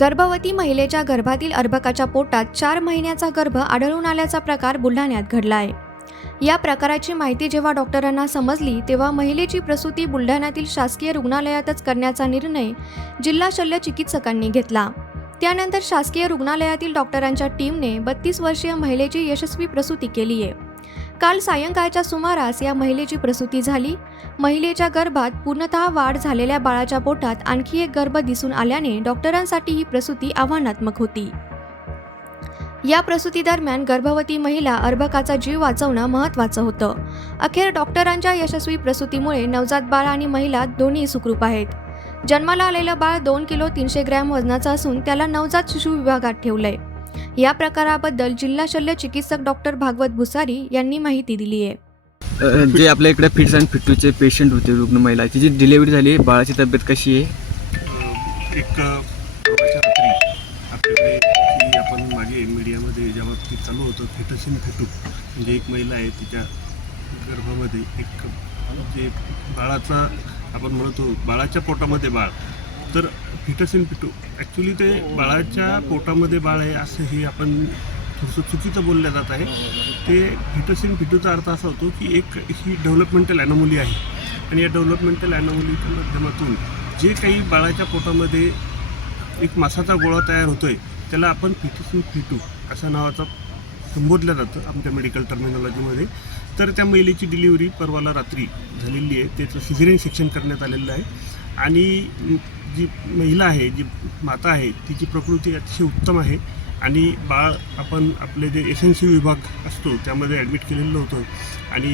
गर्भवती महिलेच्या गर्भातील अर्भकाच्या पोटात 4 महिन्याचा गर्भ आढळून आल्याचा प्रकार बुलढाण्यात घडला आहे. या प्रकाराची माहिती जेव्हा डॉक्टरांना समजली तेव्हा महिलेची प्रसूती बुलढाण्यातील शासकीय रुग्णालयातच करण्याचा निर्णय जिल्हा शल्य चिकित्सकांनी घेतला. त्यानंतर शासकीय रुग्णालयातील डॉक्टरांच्या टीमने 32 वर्षीय महिलेची यशस्वी प्रसूती केली आहे. काल सायंकाळच्या सुमारास या महिलेची प्रसूती झाली. महिलेच्या गर्भात पूर्णतः वाढ झालेल्या बाळाच्या पोटात आणखी एक गर्भ दिसून आल्याने डॉक्टरांसाठी ही प्रसूती आव्हानात्मक होती. या प्रसूती दरम्यान गर्भवती महिला अर्भकाचा जीव वाचवणं महत्त्वाचं होतं. अखेर डॉक्टरांच्या यशस्वी प्रसूतीमुळे नवजात बाळ आणि महिला दोन्ही सुखरूप आहेत. जन्माला आलेलं बाळ 2 किलो 300 ग्रॅम वजनाचं असून त्याला नवजात शिशु विभागात ठेवलंय. या प्रकाराबद्दल जिल्हा शल्य चिकित्सक डॉक्टर भागवत भुसारी यांनी माहिती दिली आहे. जे आपल्या इकडे फिट्स अँड फिटूचे पेशंट होते, रुग्ण महिला, तिची डिलिव्हरी झाली, बाळाची तब्येत कशी आहे? एक परवाच्या रात्री आपल्याकडे की आपण मागे मीडियामध्ये जेव्हा ते चालू होतं फिटस इन फिटू, म्हणजे एक महिला आहे तिच्या गर्भामध्ये एक जे बाळाचा आपण म्हणतो बाळाच्या पोटामध्ये बाळ, तर फिटस इन फिटू ॲक्च्युली ते बाळाच्या पोटामध्ये बाळ आहे असं हे आपण थोडंसं चुकीचं बोललं जात आहे. ते फिटस इन फिटूचा अर्थ असा होतो की एक ही डेव्हलपमेंटल ॲनोमली आहे आणि या डेव्हलपमेंटल ॲनोमलीच्या माध्यमातून जे काही बाळाच्या पोटामध्ये एक मांसाचा गोळा तयार होतो आहे त्याला आपण फिटस इन फिटू अशा नावाचा संबोधलं जातं आमच्या मेडिकल टर्मिनॉलॉजीमध्ये. तर त्या महिलेची डिलिव्हरी परवाला रात्री झालेली आहे. त्याचं सिझेरियन सेक्शन करण्यात आलेलं आहे आणि जी महिला आहे, जी माता आहे, तिची प्रकृती अतिशय उत्तम आहे आणि बाळ आपण आपले जे SNC विभाग असतो त्यामध्ये ॲडमिट केलेलं होतं आणि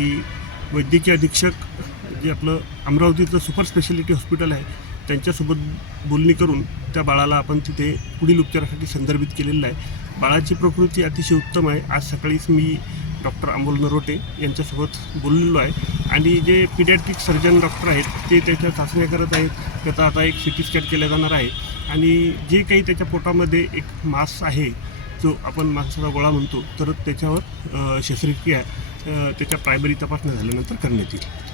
वैद्यकीय अधीक्षक जे आपलं अमरावतीचं सुपर स्पेशालिटी हॉस्पिटल आहे त्यांच्यासोबत बोलणी करून त्या बाळाला आपण तिथे पुढील उपचारासाठी संदर्भित केलेलं आहे. बाळाची प्रकृती अतिशय उत्तम आहे. आज सकाळीच मी डॉक्टर अमोल नरोटे यांच्यासोबत बोललेलो आहे आणि जे पिडियाट्रिक सर्जन डॉक्टर आहेत ते त्याच्या चाचण्या करत आहेत. त्याचा आता एक CT स्कॅन केला जाणार आहे आणि जे काही त्याच्या पोटामध्ये एक मांस आहे जो आपण मांसाचा गोळा म्हणतो तर त्याच्यावर शस्त्रक्रिया त्याच्या प्रायमरी तपासण्या झाल्यानंतर करण्यात येईल.